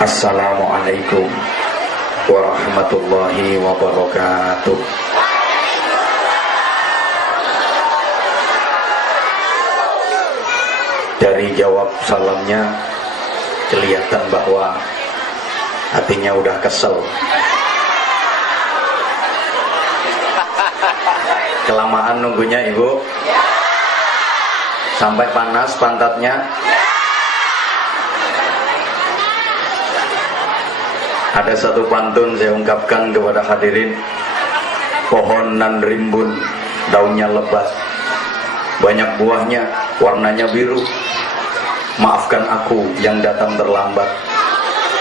Assalamualaikum warahmatullahi wabarakatuh. Dari jawab salamnya kelihatan bahwa hatinya udah kesel. Kelamaan nunggunya ibu, sampai panas pantatnya. Ada satu pantun saya ungkapkan kepada hadirin. Pohon nan rimbun, daunnya lebat, banyak buahnya, warnanya biru. Maafkan aku yang datang terlambat,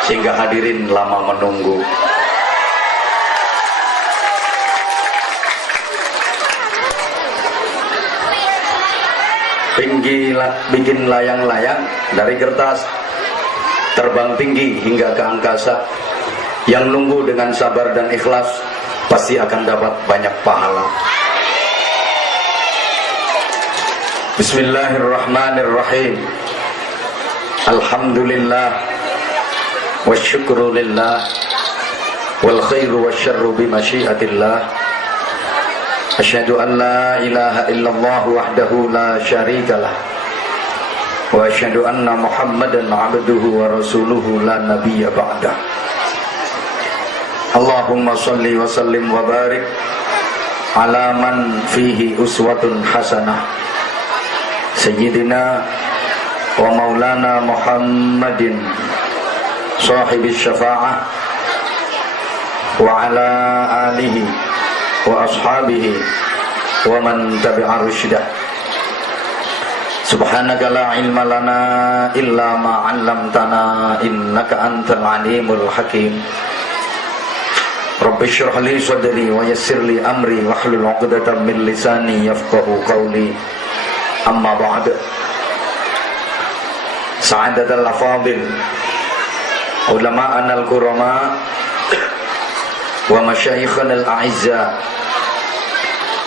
sehingga hadirin lama menunggu. Bikin layang-layang dari kertas, terbang tinggi hingga ke angkasa. Yang nunggu dengan sabar dan ikhlas pasti akan dapat banyak pahala. Bismillahirrahmanirrahim. Alhamdulillah wa syukru lillah wal khairu wa syarru bimasyiatillah. Asyhadu an la ilaha illallah wahdahu la syarikalah wa asyhadu anna Muhammadan abduhu wa rasuluhu la nabiyya ba'dah. Allahumma salli wa sallim wa barik ala man fihi uswatun hasanah Sayyidina wa maulana Muhammadin sahibis syafa'ah wa ala alihi wa ashabihi wa man tabi'a rusydah. Subhanaka la ilma lana illa ma 'allamtana innaka antal alimul hakim. Rabbi shrah li sadri wa yassir li amri wahlul 'uqdatam min lisani yafqahu qawli. Amma ba'd. Sa'adatul afadil, ulama'ana al-kurama wa masyayikhana al-a'izza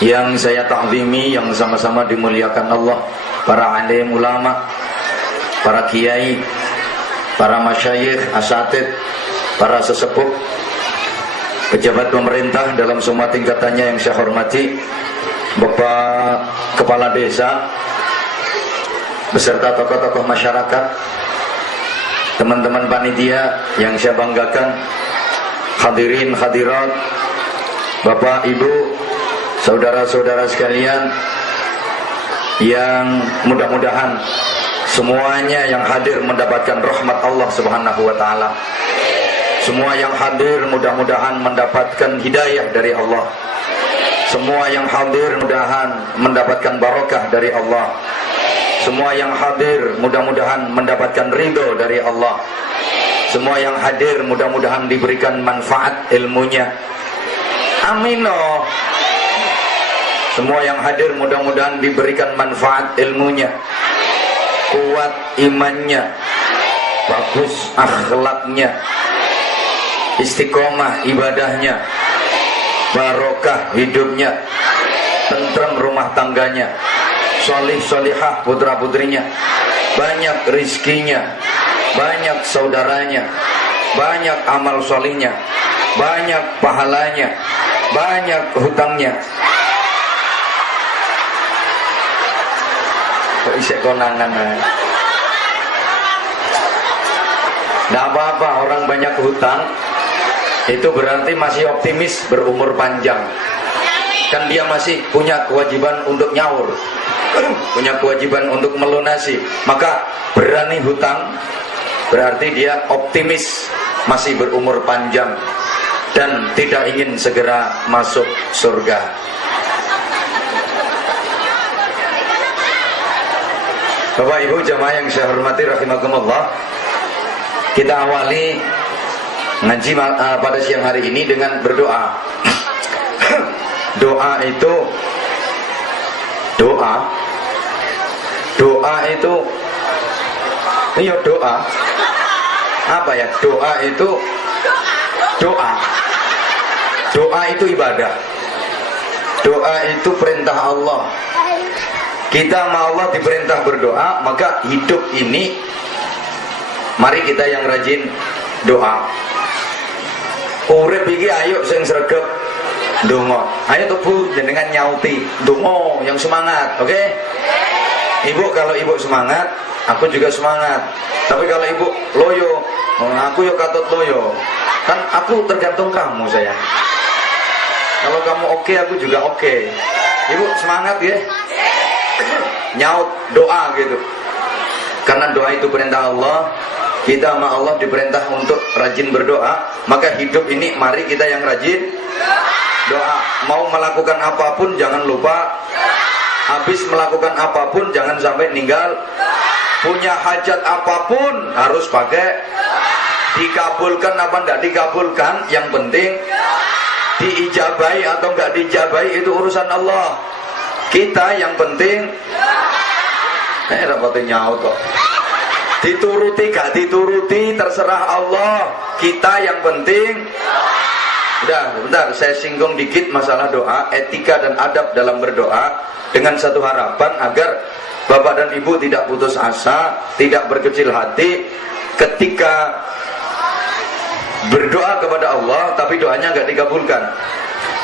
yang saya ta'zimi, yang sama-sama dimuliakan Allah, para alim ulama, para kiai, para masyayikh, asatid, para sesepuh, pejabat pemerintah dalam semua tingkatannya yang saya hormati, Bapak Kepala Desa beserta tokoh-tokoh masyarakat, teman-teman panitia yang saya banggakan, hadirin hadirat, Bapak Ibu, saudara-saudara sekalian, yang mudah-mudahan semuanya yang hadir mendapatkan rahmat Allah Subhanahu wa taala. Semua yang hadir mudah-mudahan mendapatkan hidayah dari Allah. Semua yang hadir mudah-mudahan mendapatkan barokah dari Allah. Semua yang hadir mudah-mudahan mendapatkan ridho dari Allah. Semua yang hadir mudah-mudahan diberikan manfaat ilmunya. Amin. Semua yang hadir mudah-mudahan diberikan manfaat ilmunya, kuat imannya, bagus akhlaknya, istiqomah ibadahnya, barokah hidupnya, tentrem rumah tangganya, solih solihah putra putrinya, banyak rizkinya, banyak saudaranya, banyak amal solihnya, banyak pahalanya, banyak hutangnya. Kok isek konangan? Nggak apa-apa, orang banyak hutang itu berarti masih optimis berumur panjang. Kan dia masih punya kewajiban untuk nyaur, punya kewajiban untuk melunasi. Maka berani hutang berarti dia optimis masih berumur panjang dan tidak ingin segera masuk surga. Bapak Ibu jamaah yang saya hormati rahimakumullah, kita awali ngaji pada siang hari ini dengan berdoa. Doa itu iya doa apa ya? Doa itu ibadah. Doa itu perintah Allah. Kita sama Allah diperintah berdoa, maka hidup ini mari kita yang rajin doa. Urip iki ayo sing sregep ndonga. Ayo tuh Bu, jenengan nyauti ndonga yang semangat, oke? Ibu, kalau ibu semangat, aku juga semangat. Tapi kalau ibu loyo, aku yo katut loyo. Kan aku tergantung kamu sayang. Kalau kamu oke, aku juga oke. Ibu semangat ya. Nyaut doa gitu. Karena doa itu perintah Allah. Kita sama Allah diperintah untuk rajin berdoa. Maka hidup ini mari kita yang rajin doa. Mau melakukan apapun jangan lupa. Habis melakukan apapun jangan sampai ninggal. Punya hajat apapun harus pakai. Dikabulkan apa enggak dikabulkan, yang penting diijabahi atau enggak diijabahi itu urusan Allah. Kita yang penting rapatnya nyaut kok. Dituruti gak dituruti terserah Allah. Kita yang penting. Udah, bentar saya singgung dikit masalah doa, etika dan adab dalam berdoa, dengan satu harapan agar Bapak dan Ibu tidak putus asa, tidak berkecil hati ketika berdoa kepada Allah tapi doanya nggak dikabulkan.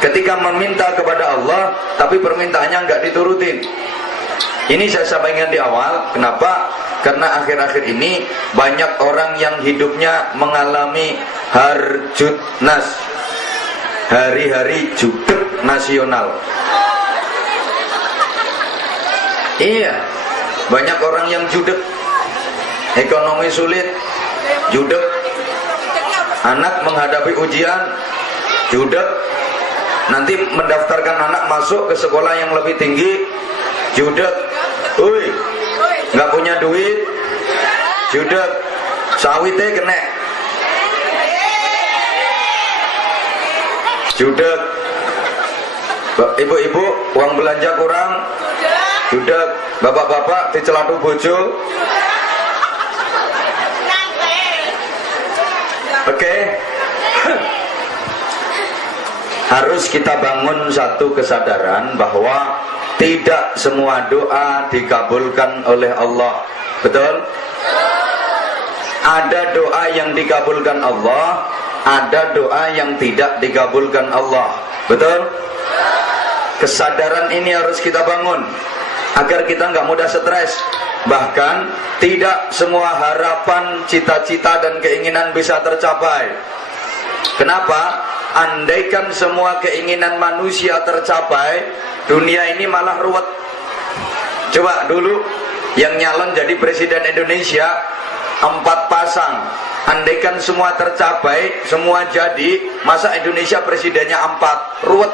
Ketika meminta kepada Allah tapi permintaannya nggak diturutin. Ini saya sampaikan di awal. Kenapa? Karena akhir-akhir ini banyak orang yang hidupnya mengalami harjutnas, hari-hari judeg nasional. Iya, banyak orang yang judeg, ekonomi sulit, judeg, anak menghadapi ujian, judeg, nanti mendaftarkan anak masuk ke sekolah yang lebih tinggi, judeg, nggak punya duit, judeg, sawitnya kena, judeg, ibu-ibu uang belanja kurang, judeg, bapak-bapak dicelatu bojo. Oke. Harus kita bangun satu kesadaran bahwa tidak semua doa dikabulkan oleh Allah. Betul? Ada doa yang dikabulkan Allah, ada doa yang tidak dikabulkan Allah. Betul? Kesadaran ini harus kita bangun agar kita nggak mudah stres. Bahkan tidak semua harapan, cita-cita dan keinginan bisa tercapai. Kenapa? Andaikan semua keinginan manusia tercapai, dunia ini malah ruwet. Coba dulu yang nyalon jadi presiden Indonesia 4 pasang. Andaikan semua tercapai, semua jadi, masa Indonesia presidennya 4? Ruwet.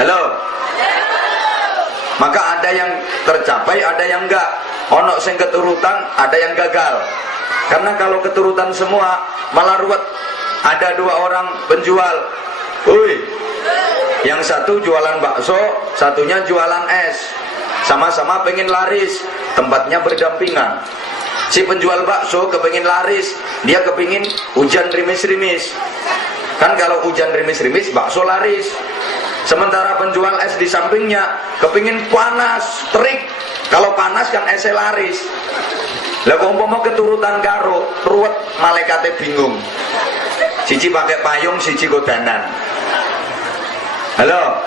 Halo? Maka ada yang tercapai, ada yang enggak. Ono sing keturutan, ada yang gagal. Karena kalau keturutan semua malah ruwet. Ada 2 orang penjual. Yang satu jualan bakso, satunya jualan es. Sama-sama pengen laris, tempatnya berdampingan. Si penjual bakso kepengin laris, dia kepingin hujan rimis-rimis. Kan kalau hujan rimis-rimis, bakso laris. Sementara penjual es di sampingnya kepingin panas, terik. Kalau panas kan esnya laris. Lah umpama keturutan karo, ruwet, malaikatnya bingung. Siji pakai payung, siji godanan. Halo.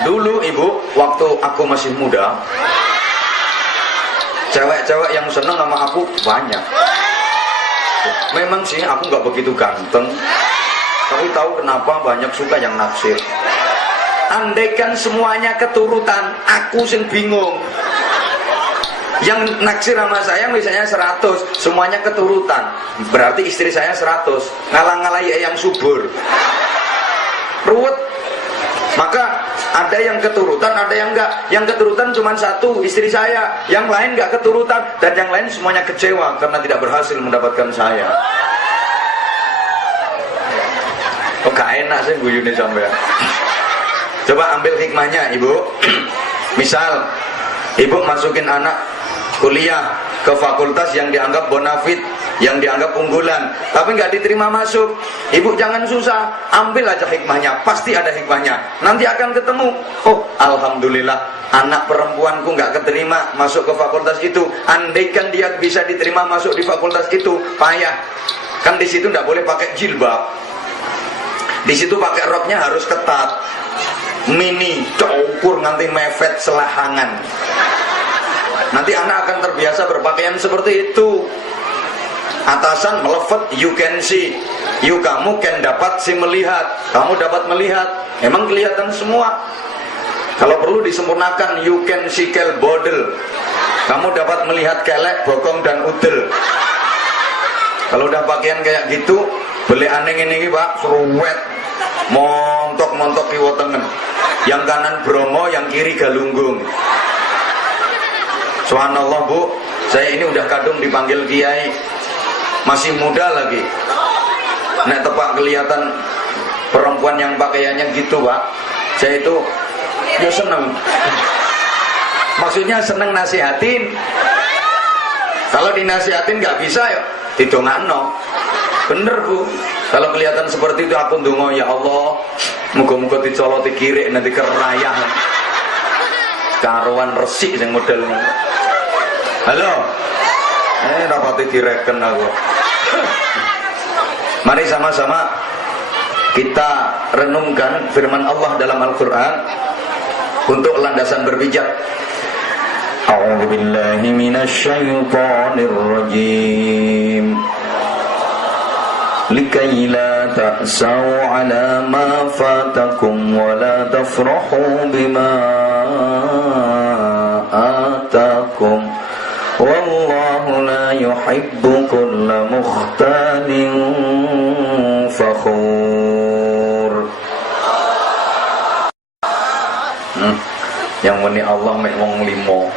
Dulu ibu, waktu aku masih muda, cewek-cewek yang seneng sama aku banyak. Memang sih aku nggak begitu ganteng, tapi tahu kenapa banyak suka yang naksir. Andaikan semuanya keturutan, aku sing bingung. Yang naksir sama saya misalnya 100, semuanya keturutan, berarti istri saya 100, ngalang-ngalai yang subur, ruwet. Maka ada yang keturutan, ada yang enggak. Yang keturutan cuma 1, istri saya. Yang lain enggak keturutan, dan yang lain semuanya kecewa karena tidak berhasil mendapatkan saya. Kok gak enak sih guyune sampean. Coba ambil hikmahnya ibu. Misal ibu masukin anak kuliah ke fakultas yang dianggap bonafit, yang dianggap unggulan, tapi nggak diterima masuk. Ibu jangan susah, ambil aja hikmahnya, pasti ada hikmahnya. Nanti akan ketemu. Oh, alhamdulillah, anak perempuanku nggak keterima masuk ke fakultas itu. Andaikan dia bisa diterima masuk di fakultas itu, payah. Kan di situ nggak boleh pakai jilbab. Di situ pakai roknya harus ketat, mini, cukur nganti mepet selahangan. Nanti anak akan terbiasa berpakaian seperti itu. Atasan melefet, you can see. You, kamu can dapat si melihat. Kamu dapat melihat. Emang kelihatan semua. Kalau perlu disempurnakan, you can see kel bodel. Kamu dapat melihat kelek, bokong dan udel. Kalau udah pakaian kayak gitu, beli aneh ini Pak, seruwet, montok kiwa tengen. Yang kanan Bromo, yang kiri Galunggung. Subhanallah Bu, saya ini udah kadung dipanggil kiai, masih muda lagi. Nek tepak kelihatan perempuan yang pakaiannya gitu Pak, saya itu ya seneng. Maksudnya seneng nasihatin. Kalau dinasihatin nggak bisa ya didongakno. Bener Bu, kalau kelihatan seperti itu aku ndonga, ya Allah, muga-muga dicoloti kirik nanti kerayah. Karuan resik yang modelnya. Halo. Rapati direken aku. Mari sama-sama kita renungkan firman Allah dalam Al-Quran untuk landasan berpijak. A'udzu billahi minasyaitonir rajim. Likai la ta'sau ala ma fatakum wa la tafrahu bima atakum. Wallahu la yuhibbu kulla mukhtalin fakhur. Yang muni Allah mek wong limo.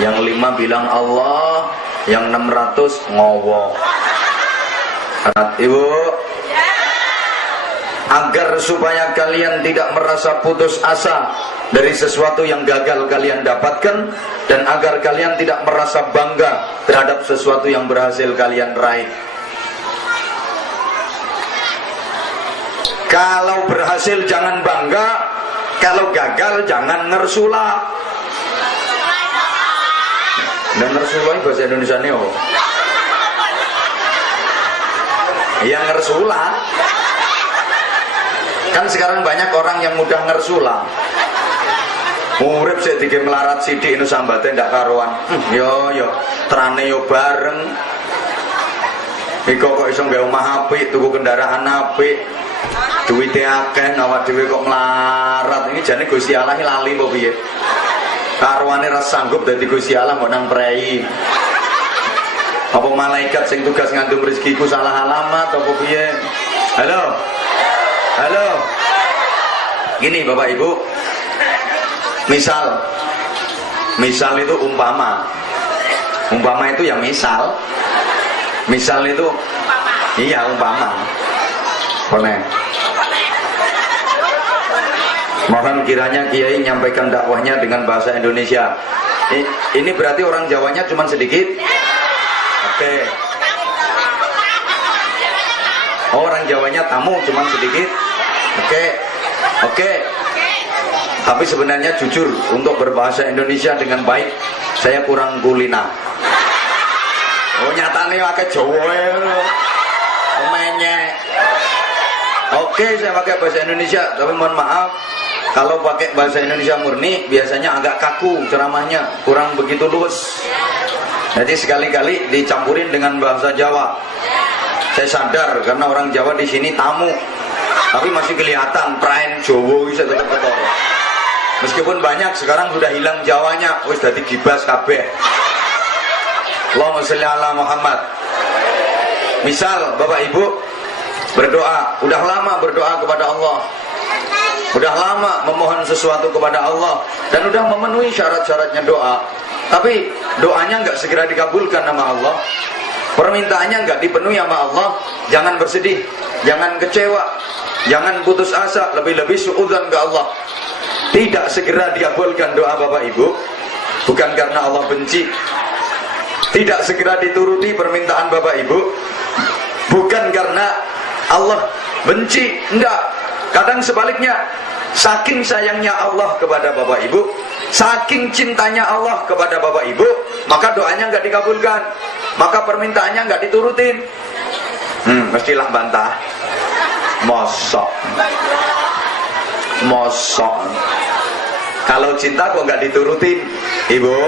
Yang 5 bilang Allah, yang 600 ngowo. Ibu, agar supaya kalian tidak merasa putus asa dari sesuatu yang gagal kalian dapatkan, dan agar kalian tidak merasa bangga terhadap sesuatu yang berhasil kalian raih. Kalau berhasil jangan bangga, kalau gagal jangan ngersula. Dan ngersula ini bahasa Indonesia nih oh. Yang ngersula. Kan sekarang banyak orang yang mudah ngersula. Urip sik dige melarat sithik nu sambate ndak karuan. Yo terane yo bareng. Iku kok iso nggawe omah apik, tuku kendaraan apik. Duwite akeh awak dhewe kok melarat. Ini jane Gusti Allah lali apa piye? Karuane ra sanggup dadi Gusti Allah mbok nang prei. Apa malaikat sing tugas ngandum rezekiku salah alamat apa piye? Halo. Halo. Gini Bapak Ibu. Misal itu umpama. Umpama itu ya misal. Misal itu iya umpama. Boleh. Mohon kiranya Kiai menyampaikan dakwahnya dengan bahasa Indonesia. Ini berarti orang Jawanya cuma sedikit. Oke. Oh, orang Jawanya tamu cuma sedikit. Oke. Tapi sebenarnya jujur, untuk berbahasa Indonesia dengan baik saya kurang kulina. Oh, nyatane pakai Jawa menyek. Oke, saya pakai bahasa Indonesia, tapi mohon maaf kalau pakai bahasa Indonesia murni biasanya agak kaku ceramahnya, kurang begitu luwes. Jadi sekali-kali dicampurin dengan bahasa Jawa. Saya sadar karena orang Jawa di sini tamu, tapi masih kelihatan praen Jawa bisa tetap kotor. Meskipun banyak sekarang sudah hilang Jawanya, wis dadi gibas kabeh. Allahumma sholli ala Muhammad. Misal Bapak Ibu berdoa, udah lama berdoa kepada Allah, udah lama memohon sesuatu kepada Allah, dan udah memenuhi syarat-syaratnya doa, tapi doanya nggak segera dikabulkan sama Allah, permintaannya nggak dipenuhi sama Allah. Jangan bersedih, jangan kecewa, jangan putus asa, lebih-lebih suudzon ke Allah. Tidak segera dikabulkan doa Bapak Ibu bukan karena Allah benci, tidak segera dituruti permintaan Bapak Ibu bukan karena Allah benci, enggak. Kadang sebaliknya, saking sayangnya Allah kepada Bapak Ibu, saking cintanya Allah kepada Bapak Ibu, maka doanya enggak dikabulkan. maka permintaannya nggak diturutin. Mestilah bantah. Mosok. Kalau cinta kok nggak diturutin, ibu?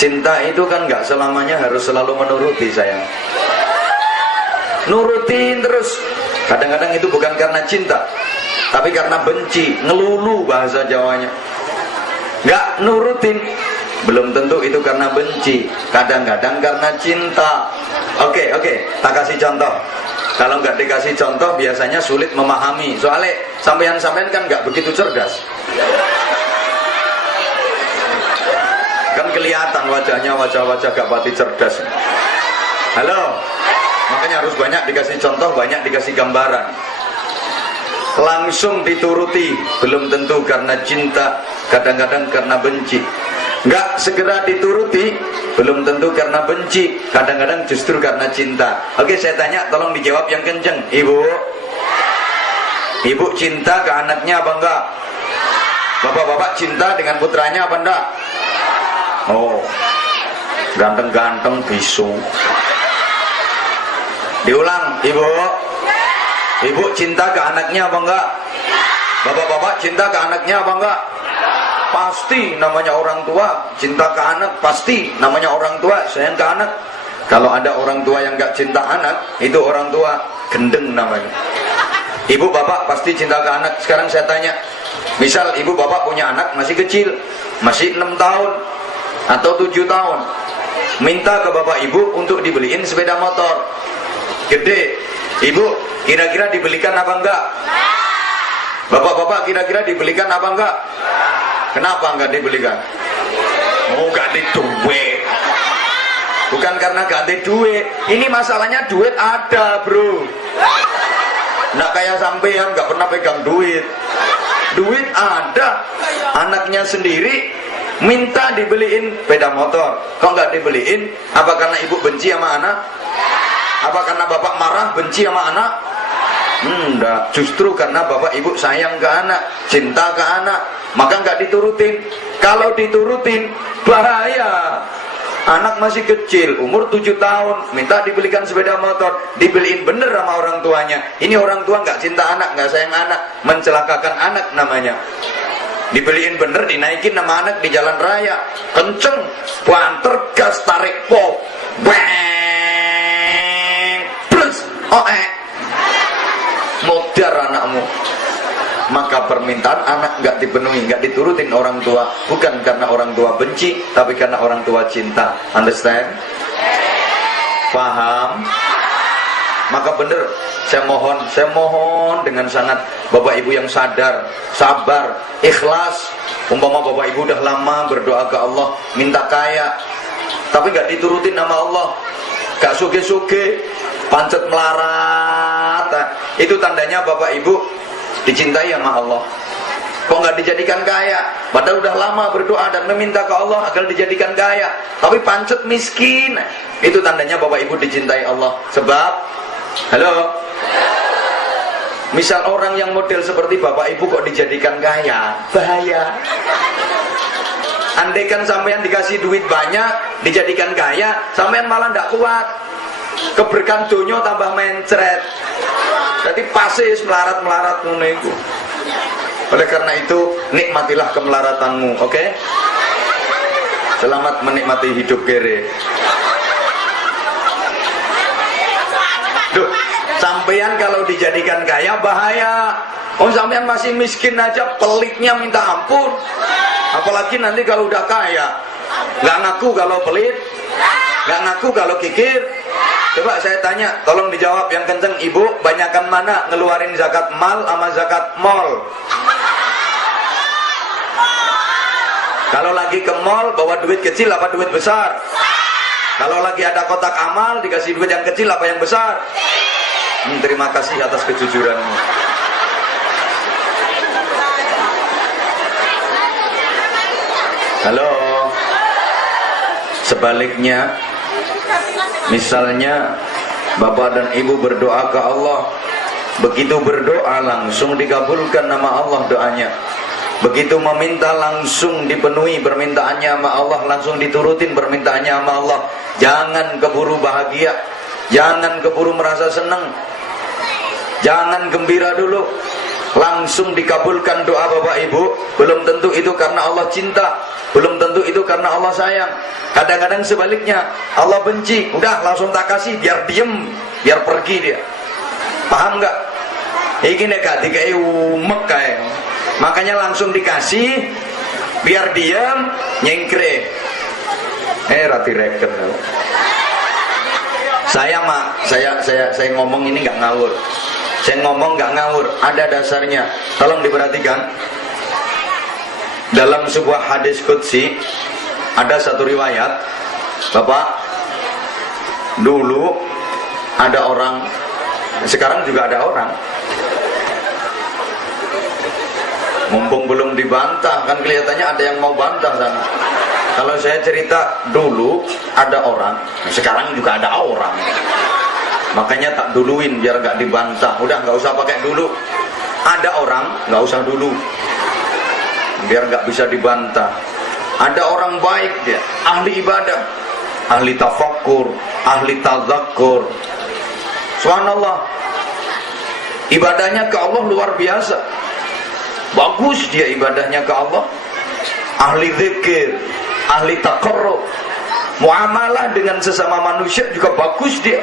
Cinta itu kan nggak selamanya harus selalu menuruti, sayang. Nurutin terus. Kadang-kadang itu bukan karena cinta, tapi karena benci, ngelulu bahasa Jawanya. Nggak nurutin, belum tentu itu karena benci. Kadang-kadang karena cinta. Oke, tak kasih contoh. Kalau nggak dikasih contoh biasanya sulit memahami. Soalnya sampean kan nggak begitu cerdas. Kan kelihatan wajahnya wajah-wajah gak pati cerdas. Halo. Makanya harus banyak dikasih contoh, banyak dikasih gambaran. Langsung dituruti belum tentu karena cinta, kadang-kadang karena benci. Nggak segera dituruti belum tentu karena benci, kadang-kadang justru karena cinta. Oke, saya tanya, tolong dijawab yang kenceng. Ibu cinta ke anaknya apa enggak? Bapak-bapak cinta dengan putranya apa enggak? Oh, ganteng-ganteng bisu. Diulang, ibu cinta ke anaknya apa enggak? Bapak-bapak cinta ke anaknya apa enggak? Pasti namanya orang tua cinta ke anak, pasti namanya orang tua sayang ke anak. Kalau ada orang tua yang gak cinta anak, itu orang tua gendeng namanya. Ibu bapak pasti cinta ke anak. Sekarang saya tanya, misal ibu bapak punya anak masih kecil, masih 6 tahun atau 7 tahun, minta ke bapak ibu untuk dibeliin sepeda motor gede. Ibu kira-kira dibelikan apa enggak? Bapak-bapak kira-kira dibelikan apa enggak? Kenapa enggak dibelikan? Oh, enggak ada duit. Bukan karena enggak ada duit. Ini masalahnya duit ada, bro. Enggak kayak sampean enggak pernah pegang duit. Duit ada. Anaknya sendiri minta dibeliin sepeda motor. Kok enggak dibeliin? Apa karena ibu benci sama anak? Apa karena bapak marah benci sama anak? Enggak, justru karena bapak ibu sayang ke anak, cinta ke anak, maka nggak diturutin. Kalau diturutin bahaya. Anak masih kecil, umur 7 tahun, minta dibelikan sepeda motor, dibeliin bener sama orang tuanya. Ini orang tua nggak cinta anak, nggak sayang anak, mencelakakan anak namanya. Dibeliin bener, dinaikin nama anak di jalan raya, kenceng, banter, gas, tarik pol, bang, plus, modar anakmu. Maka permintaan anak nggak dipenuhi, nggak diturutin orang tua, bukan karena orang tua benci, tapi karena orang tua cinta. Understand? Paham? Maka bener, saya mohon dengan sangat bapak ibu yang sadar, sabar, ikhlas. Umpama bapak ibu udah lama berdoa ke Allah minta kaya, tapi nggak diturutin sama Allah, gak suge-suge, pancet melarat, itu tandanya bapak ibu dicintai sama Allah. Kok nggak dijadikan kaya? Padahal udah lama berdoa dan meminta ke Allah agar dijadikan kaya, tapi pancet miskin. Itu tandanya bapak ibu dicintai Allah. Sebab, halo, misal orang yang model seperti bapak ibu kok dijadikan kaya, bahaya. Andaikan sampean dikasih duit banyak, dijadikan kaya, sampean malah ndak kuat. Keberkahan dunia tambah mencret. Jadi pasis melarat-melarat ngono iku. Oleh karena itu, nikmatilah kemelaratanmu, oke? Selamat menikmati hidup kere. Duh, sampean kalau dijadikan kaya bahaya. Oh, sampean masih miskin aja pelitnya minta ampun. Apalagi nanti kalau udah kaya, nggak ngaku kalau pelit, nggak ngaku kalau kikir. Coba saya tanya, tolong dijawab yang kenceng, ibu, banyakan mana ngeluarin zakat mal sama zakat mall? Kalau lagi ke mall bawa duit kecil apa duit besar? Kalau lagi ada kotak amal dikasih duit yang kecil apa yang besar? Terima kasih atas kejujuranmu. Halo. Sebaliknya, misalnya bapak dan ibu berdoa ke Allah, begitu berdoa langsung dikabulkan nama Allah doanya. Begitu meminta langsung dipenuhi permintaannya sama Allah, langsung diturutin permintaannya sama Allah. Jangan keburu bahagia, jangan keburu merasa senang, jangan gembira dulu. Langsung dikabulkan doa Bapak Ibu. Belum tentu itu karena Allah cinta, belum tentu itu karena Allah sayang. Kadang-kadang sebaliknya, Allah benci, udah langsung tak kasih biar diem, biar pergi dia. Paham nggak? Iki nek gak dikai umek kae. Makanya langsung dikasih biar diem, nyengkre. Rati reken. Saya ngomong ini nggak ngawur. Saya ngomong nggak ngawur, ada dasarnya. Tolong diperhatikan. Dalam sebuah hadis qudsi ada satu riwayat, Bapak, dulu ada orang, sekarang juga ada orang. Mumpung belum dibantah, kan kelihatannya ada yang mau bantah sana. Kalau saya cerita dulu ada orang, sekarang juga ada orang. Makanya tak duluin biar gak dibantah. Udah gak usah pakai dulu. Ada orang, gak usah dulu, biar gak bisa dibantah. Ada orang baik dia, ahli ibadah, ahli tafakkur, ahli tazakkur. Subhanallah, ibadahnya ke Allah luar biasa. Bagus dia ibadahnya ke Allah. Ahli zikir, ahli taqarrub, muamalah dengan sesama manusia juga bagus dia.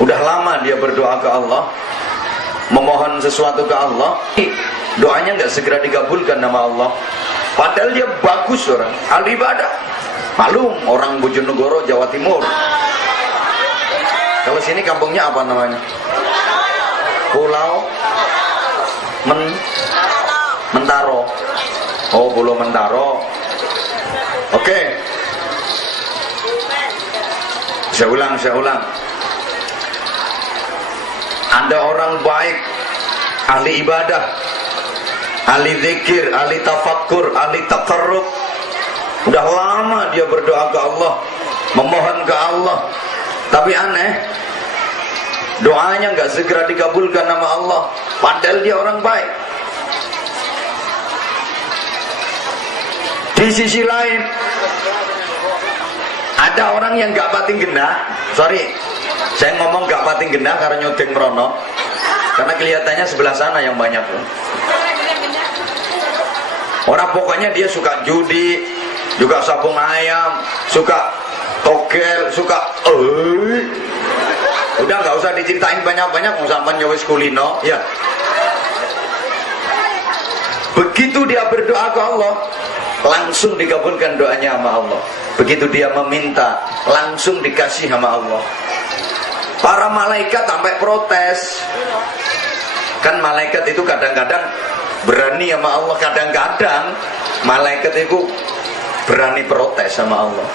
Udah lama dia berdoa ke Allah, memohon sesuatu ke Allah, doanya nggak segera dikabulkan nama Allah. Padahal dia bagus orang, ahli ibadah. Malum orang Bojonegoro, Jawa Timur. Kalau sini kampungnya apa namanya? Pulau Mentaro. Oh, Pulau Mentaro. Oke. Saya ulang. Ada orang baik, ahli ibadah, ahli zikir, ahli tafakkur, ahli taqarrub. Udah lama dia berdoa ke Allah, memohon ke Allah. Tapi aneh, doanya nggak segera dikabulkan nama Allah. Padahal dia orang baik. Di sisi lain, ada orang yang nggak pating genah. Sorry, saya ngomong gak pating genah karena nyudeng merono, karena kelihatannya sebelah sana yang banyak. Orang pokoknya dia suka judi, juga sabung ayam, suka togel, suka udah gak usah diceritain banyak-banyak, mau sampai nyawis kulino ya. Begitu dia berdoa ke Allah, langsung dikabulkan doanya sama Allah. Begitu dia meminta, langsung dikasih sama Allah. Para malaikat sampai protes. Kan malaikat itu kadang-kadang berani sama Allah, kadang-kadang malaikat itu berani protes sama Allah.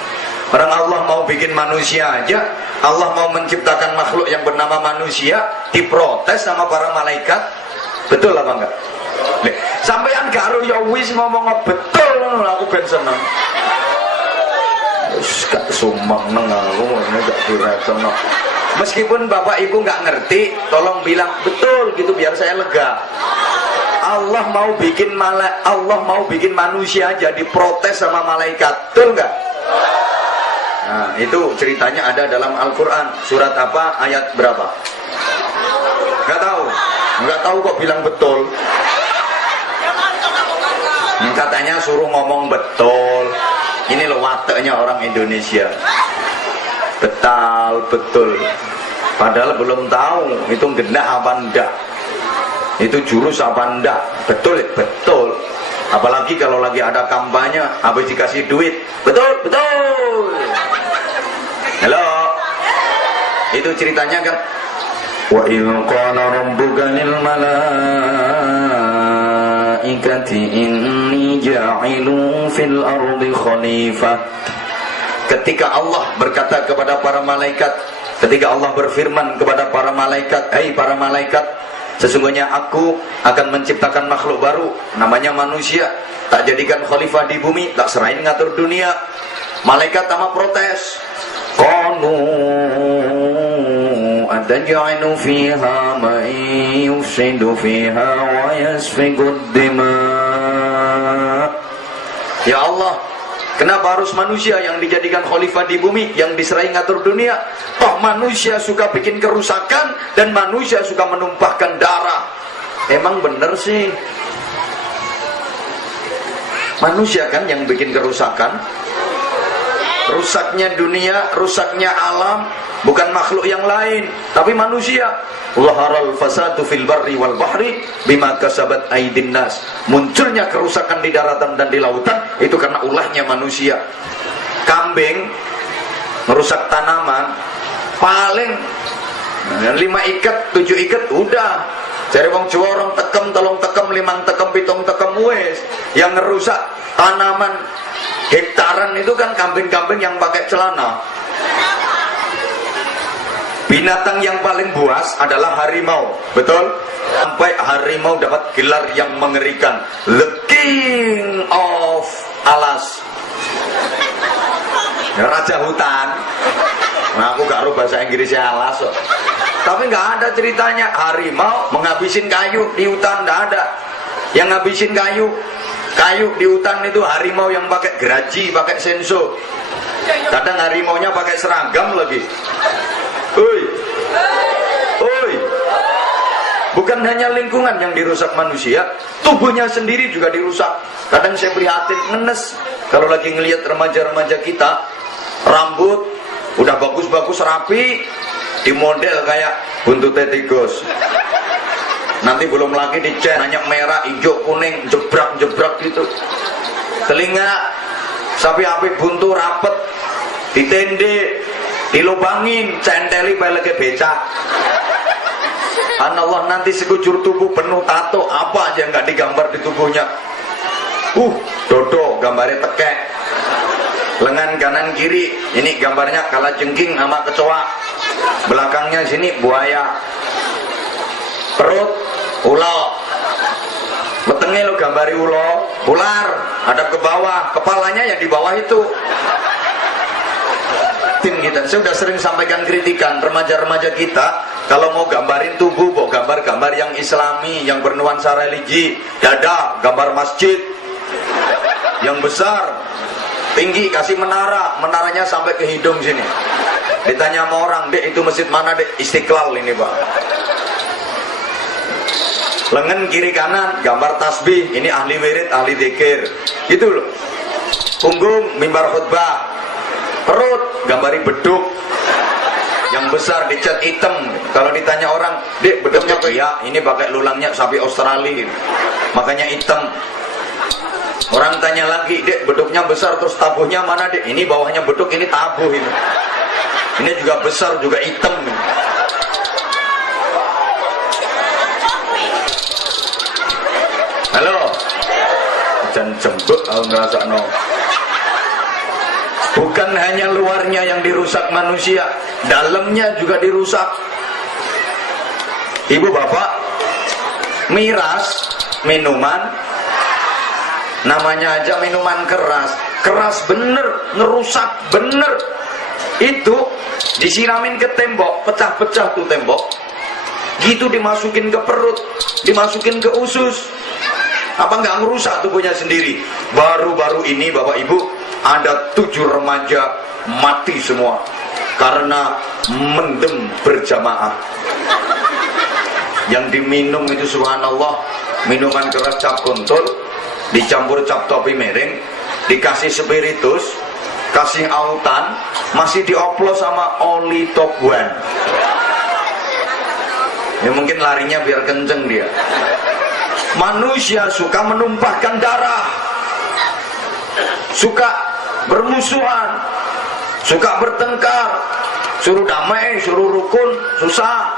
Orang Allah mau bikin manusia aja, Allah mau menciptakan makhluk yang bernama manusia, diprotes sama para malaikat. Betul apa enggak? Sampean karo ya wis ngomong betul, aku ben seneng. Wis gak sumeng nang aku ngene gak diretono. Meskipun Bapak Ibu nggak ngerti, tolong bilang betul gitu biar saya lega. Allah mau bikin manusia jadi protes sama malaikat, betul nggak? Nah, itu ceritanya ada dalam Al-Quran. Surat apa? Ayat berapa? Nggak tahu kok bilang betul. Katanya suruh ngomong betul. Ini loh wataknya orang Indonesia. Betul. Padahal belum tahu itu gendah apa enggak, itu jurus apa enggak. Betul. Apalagi kalau lagi ada kampanye, habis dikasih duit, betul. Halo, itu ceritanya kan. Wa il qala rabbuka lil malaikati inni ja'ilu fil ardi khalifah. Ketika Allah berkata kepada para malaikat, ketika Allah berfirman kepada para malaikat, "Hai para malaikat, sesungguhnya aku akan menciptakan makhluk baru, namanya manusia, tak jadikan khalifah di bumi, tak serahin ngatur dunia." Malaikat sama protes. Qalu taj'alu fiha man yufsidu fiha wa yasfikud dima. Ya Allah, kenapa harus manusia yang dijadikan khalifah di bumi, yang diserai ngatur dunia? Toh manusia suka bikin kerusakan dan manusia suka menumpahkan darah. Emang bener sih? Manusia kan yang bikin kerusakan. Rusaknya dunia, rusaknya alam, bukan makhluk yang lain, tapi manusia. Zaharal fasadu fil barri wal bahri bima kasabat aydin nas. Munculnya kerusakan di daratan dan di lautan itu karena ulahnya manusia. Kambing merusak tanaman, paling 5 ikat, 7 ikat udah. Cari wong Jawa orang tekem, telung tekem, 5 tekem, 7 tekem wes. Yang ngerusak tanaman hektaran itu kan kambing-kambing yang pakai celana. Binatang yang paling buas adalah harimau, betul? Sampai harimau dapat gelar yang mengerikan, The King of Alas, Raja Hutan. Nah, aku gak tahu bahasa Inggrisnya alas, tapi nggak ada ceritanya harimau menghabisin kayu di hutan, nggak ada. Yang ngabisin kayu di hutan itu harimau yang pakai geraji, pakai senso. Kadang harimaunya pakai seragam lagi. Oi. Bukan hanya lingkungan yang dirusak manusia, tubuhnya sendiri juga dirusak. Kadang saya prihatin, ngenes kalau lagi ngelihat remaja-remaja kita, rambut udah bagus-bagus rapi, di model kayak buntutnya tikus. Nanti belum lagi dicat, banyak merah, hijau, kuning, jebrak-jebrak gitu. Telinga sapi api buntu rapet, ditende, dilubangin, centeli peleke becak. Allah, nanti sekujur tubuh penuh tato, apa aja nggak digambar di tubuhnya. Dodo gambarnya tekek, lengan kanan kiri ini gambarnya kalajengking sama kecoa, belakangnya sini buaya, perut ulo, wetenge lo gambari ular, hadap ke bawah, kepalanya ya di bawah itu. Tim kita, saya sudah sering sampaikan kritikan remaja-remaja kita kalau mau gambarin tubuh, mau gambar-gambar yang islami, yang bernuansa religi, dada gambar masjid yang besar, tinggi, kasih menaranya sampai ke hidung sini. Ditanya sama orang, Dek itu masjid mana Dek? Istiqlal ini Pak. Lengan kiri kanan gambar tasbih, ini ahli wirid, ahli zikir, gitu loh. Punggung mimbar khutbah, perut gambari beduk yang besar dicat hitam. Kalau ditanya orang, Dek beduknya ke ya ini pakai lulangnya sapi Australia, makanya hitam. Orang tanya lagi, Dek beduknya besar terus tabuhnya mana Dek? Ini bawahnya beduk, ini tabuh ini. Ini juga besar juga hitam. Halo, jangan jembek, aku ngerasa no. Bukan hanya luarnya yang dirusak manusia, dalamnya juga dirusak. Ibu bapak, miras minuman, namanya aja minuman keras, keras bener, ngerusak bener. Itu disiramin ke tembok, pecah-pecah tuh tembok, gitu dimasukin ke perut, dimasukin ke usus. Apa nggak ngerusak tubuhnya sendiri? Baru-baru ini Bapak Ibu, ada 7 remaja mati semua karena mendem berjamaah. Yang diminum itu subhanallah, minuman keras cap kontol, dicampur cap topi mereng, dikasih spiritus, kasih autan, masih dioplos sama oli top one. Ya mungkin larinya biar kenceng dia. Manusia suka menumpahkan darah, suka bermusuhan, suka bertengkar, suruh damai, suruh rukun, susah.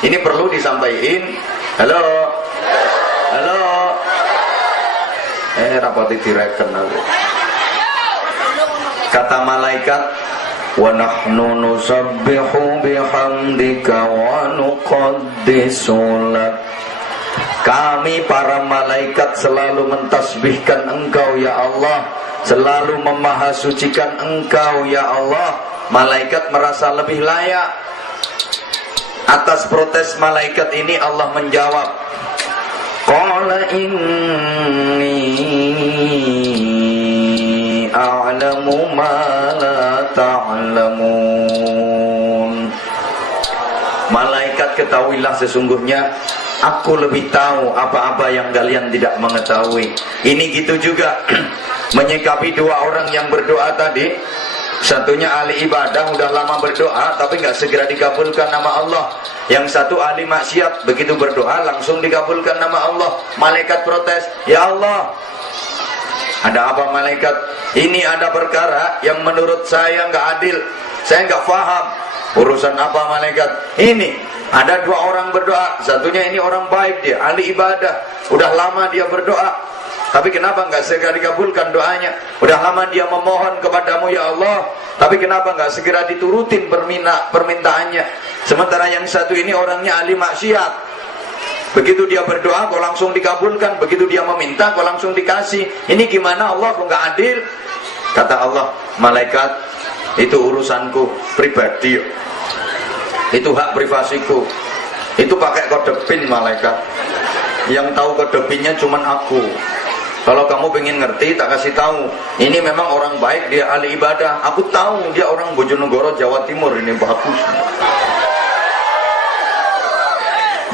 Ini perlu disampaikan. Halo, halo. Rapati direken aku. Kata malaikat, wa nahnu nusabbihu bihamdika wa nuqaddisu lak. Kami para malaikat selalu mentasbihkan Engkau ya Allah, selalu memahasucikan Engkau ya Allah. Malaikat merasa lebih layak. Atas protes malaikat ini Allah menjawab, qala inni a'lamu ma la ta'lamun. Malaikat, ketahuilah sesungguhnya aku lebih tahu apa-apa yang kalian tidak mengetahui. Ini gitu juga menyikapi dua orang yang berdoa tadi. Satunya ahli ibadah, udah lama berdoa tapi nggak segera dikabulkan nama Allah. Yang satu ahli maksiat, begitu berdoa langsung dikabulkan nama Allah. Malaikat protes, ya Allah, ada apa malaikat? Ini ada perkara yang menurut saya nggak adil, saya nggak paham. Urusan apa malaikat? Ini ada dua orang berdoa, satunya ini orang baik, dia ahli ibadah, udah lama dia berdoa, tapi kenapa nggak segera dikabulkan doanya? Udah lama dia memohon kepadamu ya Allah, tapi kenapa nggak segera diturutin permintaannya? Sementara yang satu ini orangnya ahli maksiat, begitu dia berdoa kok langsung dikabulkan, begitu dia meminta kok langsung dikasih. Ini gimana Allah, kok nggak adil? Kata Allah, malaikat, itu urusanku pribadi, itu hak privasiku, itu pakai kode PIN malaikat. Yang tahu kode PIN-nya cuman aku. Kalau kamu pengen ngerti, tak kasih tahu. Ini memang orang baik, dia ahli ibadah. Aku tahu dia orang Bojonegoro, Jawa Timur, ini bagus.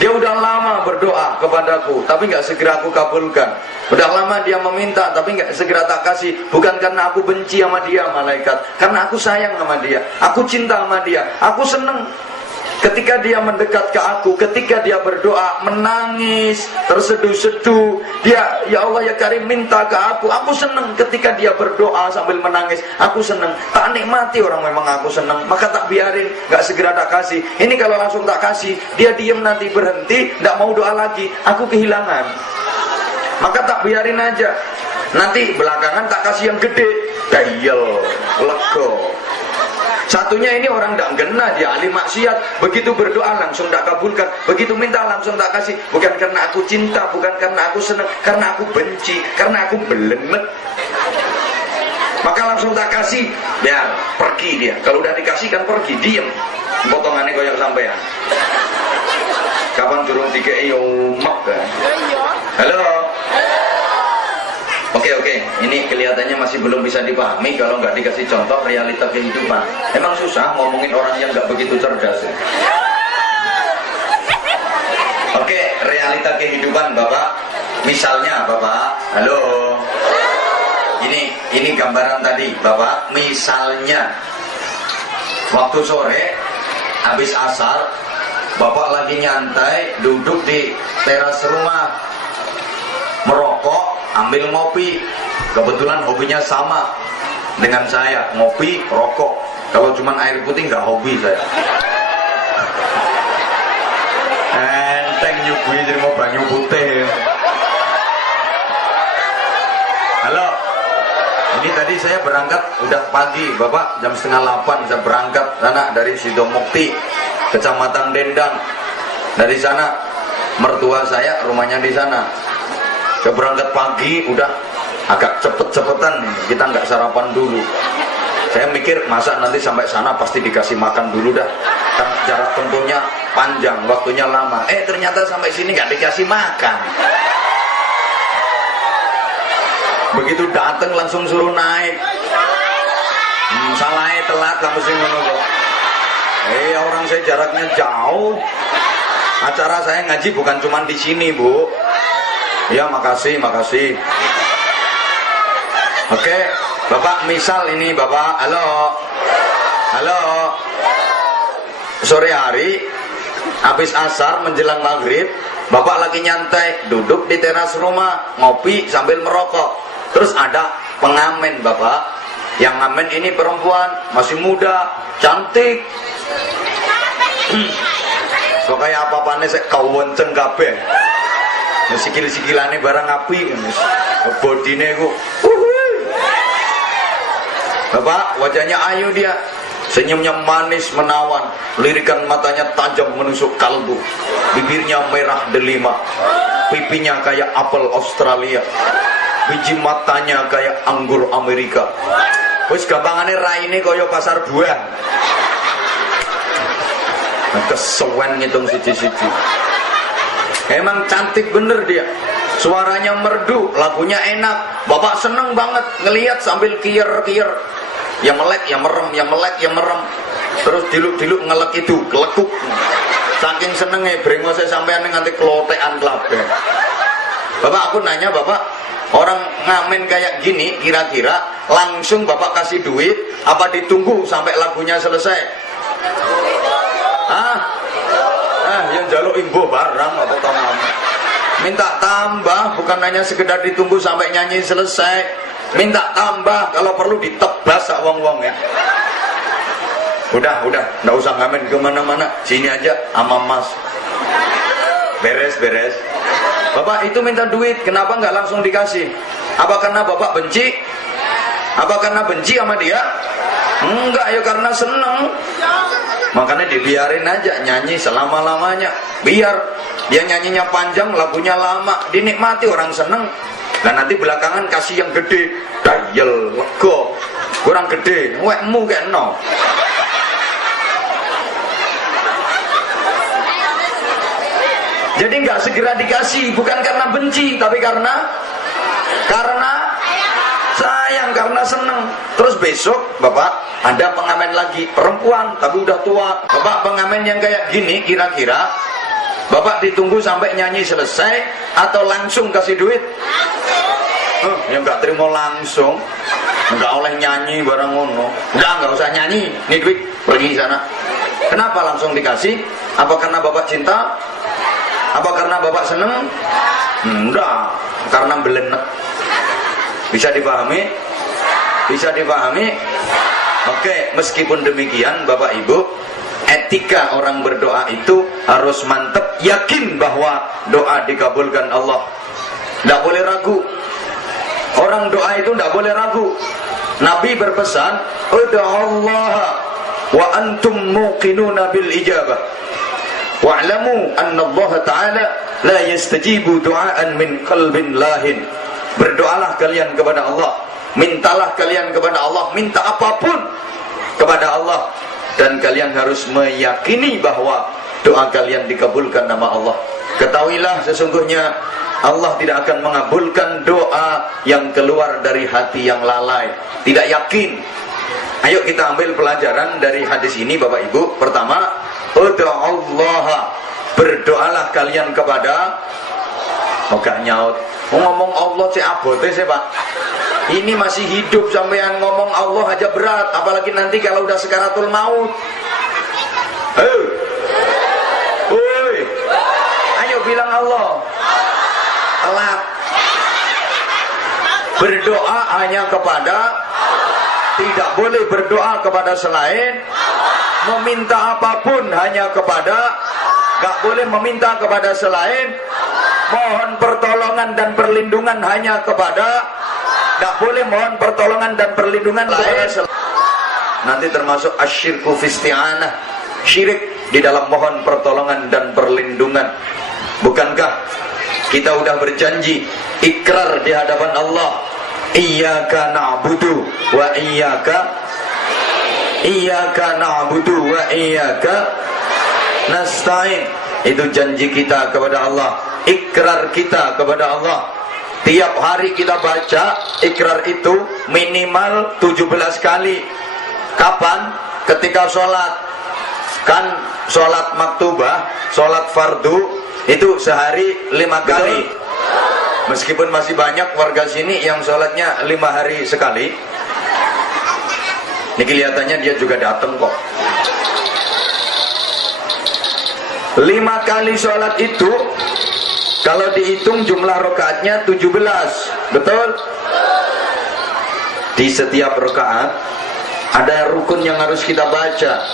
Dia udah lama berdoa kepadaku, tapi nggak segera aku kabulkan. Udah lama dia meminta, tapi nggak segera tak kasih. Bukan karena aku benci sama dia malaikat, karena aku sayang sama dia, aku cinta sama dia, aku seneng. Ketika dia mendekat ke aku, ketika dia berdoa, menangis, terseduh-seduh, dia, ya Allah ya Karim, minta ke aku senang. Ketika dia berdoa sambil menangis, aku senang. Tak nikmati orang memang aku senang, maka tak biarin, gak segera tak kasih. Ini kalau langsung tak kasih, dia diem nanti berhenti, gak mau doa lagi, aku kehilangan. Maka tak biarin aja. Nanti belakangan tak kasih yang gede, dayel, lego. Satunya ini orang tak kena, dia ahli maksiat, begitu berdoa langsung tak kabulkan, begitu minta langsung tak kasih. Bukan karena aku cinta, bukan karena aku senang, karena aku benci, karena aku belemet. Maka langsung tak kasih, biar pergi dia. Kalau udah dikasih kan pergi, diem. Potongannya koyak sampean. Kapan durung dikei umak kan? Halo. Oke, ini kelihatannya masih belum bisa dipahami kalau nggak dikasih contoh realita kehidupan. Emang susah ngomongin orang yang nggak begitu cerdas. Oke, realita kehidupan Bapak. Misalnya Bapak, halo. Ini gambaran tadi Bapak. Misalnya waktu sore habis asar, Bapak lagi nyantai duduk di teras rumah, merokok, ambil ngopi. Kebetulan hobinya sama dengan saya, ngopi, rokok. Kalau cuma air putih nggak hobi saya. Enteng nyuguhi terima banyu putih. Halo, ini tadi saya berangkat udah pagi Bapak, jam 7:30 saya berangkat sana dari Sidomukti, Kecamatan Dendang. Dari sana mertua saya rumahnya di sana. Saya berangkat pagi, udah agak cepet-cepetan, kita nggak sarapan dulu. Saya mikir masa nanti sampai sana pasti dikasih makan dulu dah, kan jarak tempuhnya panjang, waktunya lama. Ternyata sampai sini nggak dikasih makan. Begitu datang langsung suruh naik. Salahnya telat kamu sih menunggu. Orang saya jaraknya jauh. Acara saya ngaji bukan cuma di sini Bu. Ya makasih. Oke, Bapak misal ini Bapak, halo. Sore hari, habis asar menjelang maghrib, Bapak lagi nyantai, duduk di teras rumah, ngopi sambil merokok. Terus ada pengamen Bapak, yang ngamen ini perempuan, masih muda, cantik. So kayak apa-apanya saya kawenceng kabeh. Sikil-sikilane barang api, bodine ku. Bapak wajahnya ayu dia, senyumnya manis menawan, lirikan matanya tajam menusuk kalbu, bibirnya merah delima, pipinya kayak apel Australia, biji matanya kayak anggur Amerika. Wis gampangane raine kaya pasar buah. Kesewen ngitung siji-siji. Emang cantik bener dia, suaranya merdu, lagunya enak. Bapak seneng banget ngelihat sambil kier-kier, ya melek, ya merem, ya melek, ya merem. Terus diluk-diluk ngelek itu, kelekuk. Saking senengnya, brengose sampean nganti kelotekan kabeh. Bapak, aku nanya Bapak, orang ngamen kayak gini, kira-kira langsung Bapak kasih duit, apa ditunggu sampai lagunya selesai? Yang jaluk imbuh barang apa tamu. Minta tambah, bukan hanya sekedar ditunggu sampai nyanyi selesai. Minta tambah, kalau perlu ditebas sak wong-wong ya. Udah, nggak usah ngamen kemana-mana, sini aja sama Mas. Beres. Bapak itu minta duit, kenapa nggak langsung dikasih? Apa karena Bapak benci? Apa karena benci sama dia? Enggak, ya karena seneng. Makanya dibiarin aja nyanyi selama-lamanya. Biar dia nyanyinya panjang, lagunya lama, dinikmati, orang seneng. Nah nanti belakangan kasih yang gede, dayel, lego, kurang gede, wekmu kayak no. Jadi nggak segera dikasih, bukan karena benci, tapi karena sayang, karena seneng. Terus besok Bapak ada pengamen lagi, perempuan tapi udah tua. Bapak pengamen yang kayak gini, kira-kira Bapak ditunggu sampai nyanyi selesai atau langsung kasih duit? Ya nggak terima langsung, nggak oleh nyanyi barang ngono. Nggak usah nyanyi, nih duit, pergi sana. Kenapa langsung dikasih? Apa karena Bapak cinta? Apa karena Bapak seneng? Enggak, karena belenek. Bisa dipahami? Bisa dipahami? Oke, meskipun demikian Bapak Ibu, etika orang berdoa itu harus mantap, yakin bahwa doa dikabulkan Allah. Tidak boleh ragu. Orang doa itu tidak boleh ragu. Nabi berpesan, ud'allaha wa antum muqinuna bil ijabah. Wa'lamu anna Allah Ta'ala la yastajibu du'aan min qalbin lahin. Berdoalah kalian kepada Allah, mintalah kalian kepada Allah, minta apapun kepada Allah, dan kalian harus meyakini bahwa doa kalian dikabulkan nama Allah. Ketahuilah sesungguhnya Allah tidak akan mengabulkan doa yang keluar dari hati yang lalai, tidak yakin. Ayo kita ambil pelajaran dari hadis ini Bapak Ibu. Pertama, ud'allaha, berdoalah kalian kepada gak nyaut. Ngomong Allah cek abote sih Pak. Ini masih hidup sampean ngomong Allah aja berat, apalagi nanti kalau udah sekaratul maut. Ayo bilang Allah. Telat. Berdoa hanya kepada, tidak boleh berdoa kepada selain. Meminta apapun hanya kepada, gak boleh meminta kepada selain. Mohon pertolongan dan perlindungan hanya kepada, gak boleh mohon pertolongan dan perlindungan lain. Nanti termasuk asyirku fisti'anah, syirik di dalam mohon pertolongan dan perlindungan. Bukankah kita udah berjanji, ikrar di hadapan Allah, iyyaka na'budu wa iyyaka na'budu wa iyyaka nasta'in. Itu janji kita kepada Allah, ikrar kita kepada Allah. Tiap hari kita baca ikrar itu minimal 17 kali. Kapan? Ketika sholat. Kan sholat maktubah, sholat fardu itu sehari 5 kali. Meskipun masih banyak warga sini yang sholatnya 5 hari sekali. Ini kelihatannya dia juga datang kok. 5 kali sholat itu kalau dihitung jumlah rakaatnya 17. Betul? Di setiap rakaat ada rukun yang harus kita baca,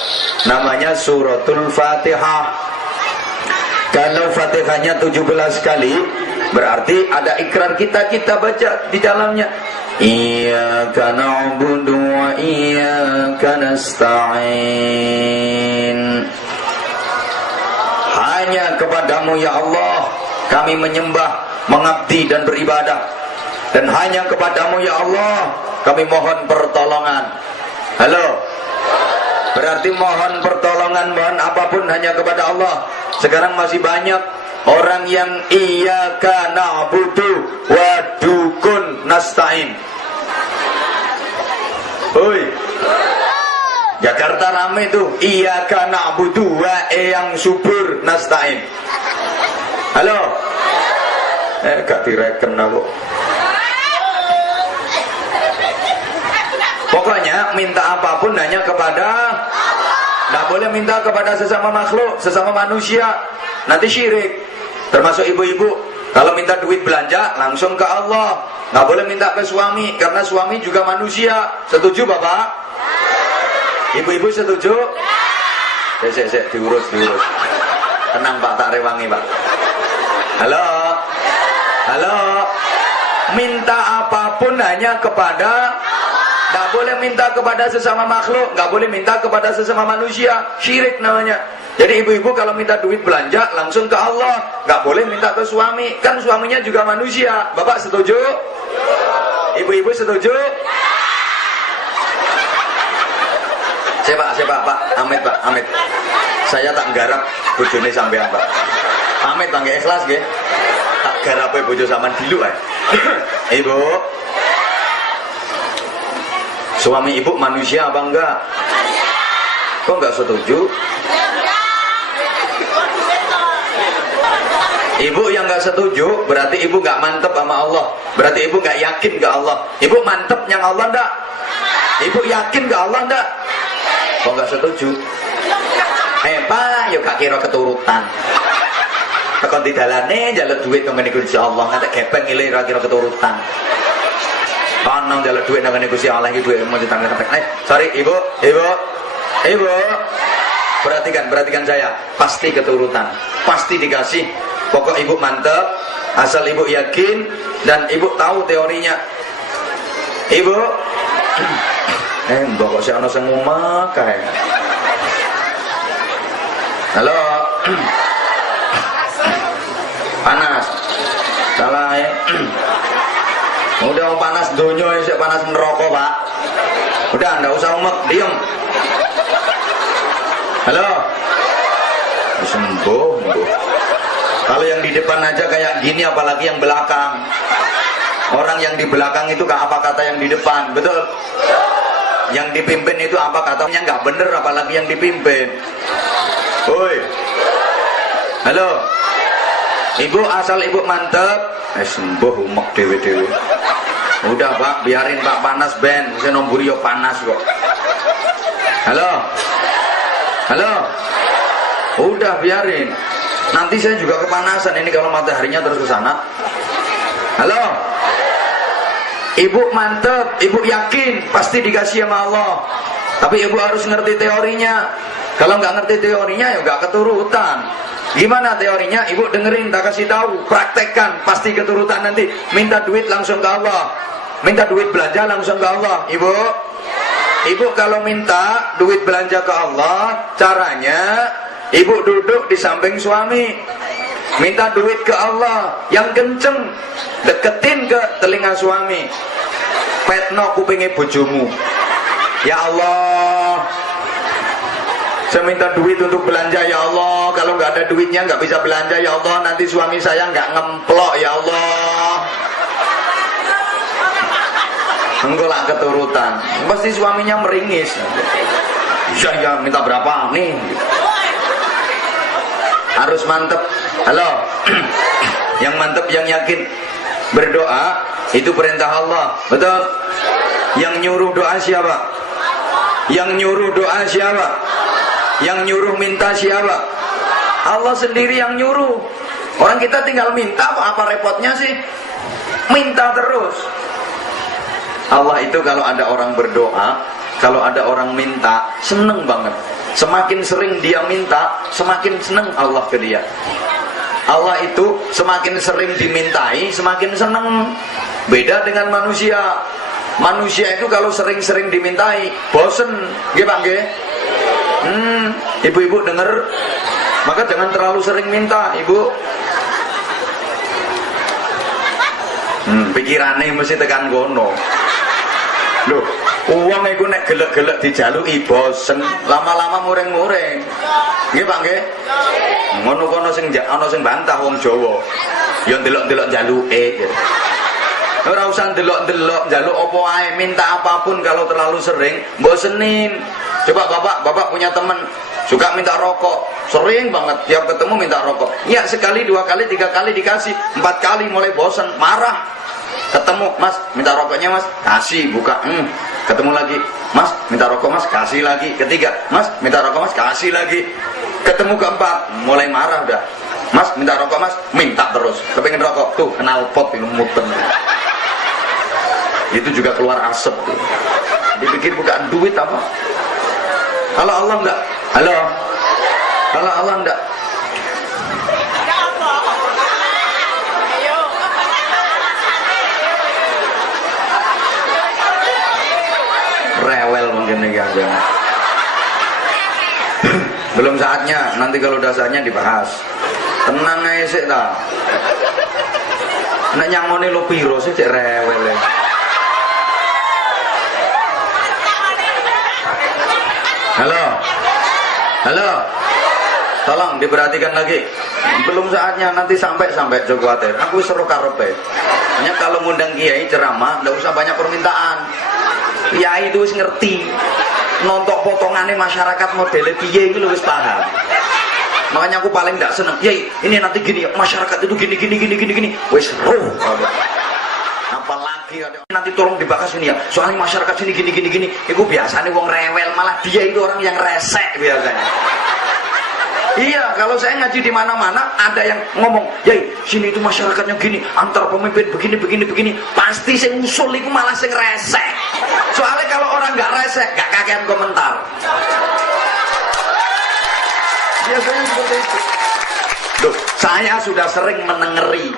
namanya suratul Fatihah. Kalau Fatihahnya 17 kali, berarti ada ikrar kita baca di dalamnya. Iyyaka na'budu wa iyyaka nasta'in. Hanya kepadamu ya Allah kami menyembah, mengabdi dan beribadah. Dan hanya kepadamu ya Allah kami mohon pertolongan. Halo? Berarti mohon pertolongan, mohon apapun hanya kepada Allah. Sekarang masih banyak orang yang iyyaka na'budu wa dukun nasta'in. Oi, Jakarta rame tuh, iyyaka na'budu wa yang subur nasta'in. Halo, gak direken aku. Pokoknya minta apapun hanya kepada Allah. Nggak boleh minta kepada sesama makhluk, sesama manusia. Nanti syirik. Termasuk ibu-ibu, kalau minta duit belanja langsung ke Allah. Nggak boleh minta ke suami, karena suami juga manusia. Setuju Bapak? Ibu-ibu setuju? Sek, diurus. Tenang Pak, tak rewangi Pak. Halo. Minta apapun hanya kepada Allah. Nggak boleh minta kepada sesama makhluk, nggak boleh minta kepada sesama manusia. Syirik namanya. Jadi ibu-ibu kalau minta duit belanja langsung ke Allah. Nggak boleh minta ke suami, kan suaminya juga manusia. Bapak setuju? Ibu-ibu setuju? Saya Pak, Amit. Saya tak garap bojone sampean Pak. Amit Bang, ikhlas nggih. Tak garape bojo sampean dilu ae. Ibu, suami ibu manusia apa enggak? Kok enggak setuju? Ibu yang enggak setuju berarti ibu enggak mantep sama Allah. Berarti ibu enggak yakin ke Allah. Ibu mantep yang Allah enggak? Ibu yakin ke Allah enggak? Kok enggak setuju? Pak, yuk gak kira keturutan. Tekon di dalane njaluk duit nang ngene Gusti Allah, ngantek gepeng ngile ora kira keturutan. Panang njaluk duit nang ngene Gusti Allah iki duit mau ditangkep. Sorry Ibu. Perhatikan saya, pasti keturutan, pasti dikasih. Pokok Ibu mantep, asal Ibu yakin dan Ibu tahu teorinya. Ibu, mbok kok ana sing ngomong kae. Halo. Panas. Salah ya. Udah panas donya, sik panas neraka, Pak. Udah, enggak usah umek, diem. Halo. Sembuh. Kalau yang di depan aja kayak gini, apalagi yang belakang. Orang yang di belakang itu gak apa kata yang di depan, betul? Yang dipimpin itu apa katanya nggak bener, apalagi yang dipimpin. Woi. Halo. Ibu asal ibu mantep, sembuh umek dewe-dewe. Udah Pak, biarin Pak panas ben, saya nomburi yo panas kok. Halo. Udah biarin. Nanti saya juga kepanasan ini kalau mataharinya terus ke sana. Halo. Ibu mantep, ibu yakin pasti dikasih sama Allah. Tapi ibu harus ngerti teorinya. Kalau nggak ngerti teorinya ya nggak keturutan. Gimana teorinya? Ibu dengerin, tak kasih tahu, praktekkan, pasti keturutan nanti. Minta duit langsung ke Allah, minta duit belanja langsung ke Allah. Ibu kalau minta duit belanja ke Allah, caranya ibu duduk di samping suami, minta duit ke Allah yang kenceng, deketin ke telinga suami, petno kupinge bojomu. Ya Allah, saya minta duit untuk belanja ya Allah. Kalau nggak ada duitnya nggak bisa belanja ya Allah. Nanti suami saya nggak ngemplok ya Allah. Enggak lah keturutan. Pasti suaminya meringis. Ya minta berapa nih? Harus mantep. Halo. Yang mantep, yang yakin. Berdoa itu perintah Allah, betul? Yang nyuruh doa siapa? Yang nyuruh doa siapa? Yang nyuruh minta siapa? Allah sendiri yang nyuruh. Orang kita tinggal minta, apa repotnya sih? Minta terus. Allah itu kalau ada orang berdoa, kalau ada orang minta, seneng banget. Semakin sering dia minta, semakin seneng Allah ke dia. Allah itu semakin sering dimintai, semakin seneng. Beda dengan manusia. Manusia itu kalau sering-sering dimintai, bosen. Nggih Pak nggih? Ibu-ibu denger, maka jangan terlalu sering minta, Ibu. Pikirannya mesti tekan kono. Loh, uang iku nek gelek-gelek dijaluki bosen, lama-lama muring-muring. Nggih, Pak nggih? Ngono kono sing ana sing bantah wong Jawa. Ya ndelok-ndelok jaluke. Ora usah ndelok-ndelok, njaluk apa ae, minta apapun kalau terlalu sering bosenin. Coba Bapak punya teman suka minta rokok, sering banget tiap ketemu minta rokok. Ya sekali, 2 kali, 3 kali dikasih, 4 kali mulai bosen, marah. Ketemu, Mas, minta rokoknya Mas, kasih, buka. Ketemu lagi, Mas, minta rokok Mas, kasih lagi. Ketiga, Mas, minta rokok Mas, kasih lagi. Ketemu keempat, mulai marah udah. Mas, minta rokok Mas, minta terus. Kepengen rokok, tuh kenal pot ini muter. Itu juga keluar asap tuh. Dipikir bukan duit apa? Kalau Allah enggak? Halo? Kalau Allah enggak? Rewel mungkin nih kan. Belum saatnya, nanti kalau udah saatnya dibahas. Tenang aja sih ta. Nek nyangone lo piro sih cek rewel ya. Halo, tolong diperhatikan lagi. Belum saatnya, nanti sampai Joko khawatir. Aku seru karepe. Hanya kalau ngundang kiai ceramah, nggak usah banyak permintaan. Kiai itu wis ngerti. Nontok potongannya masyarakat model piye itu wis paham. Makanya aku paling nggak seneng. Yai, ini nanti gini, masyarakat itu gini. Wis seru. Apalagi ada nanti tolong dibahas ini ya, soalnya masyarakat sini gini. Itu biasanya wong rewel, malah dia itu orang yang resek biasanya. Iya, kalau saya ngaji di mana-mana ada yang ngomong, "Yai, sini itu masyarakatnya gini, antar pemimpin begini." Pasti saya usul itu malah sing resek. Soalnya kalau orang nggak resek, nggak kakean komentar. Biasanya seperti itu. Loh, saya sudah sering menengeri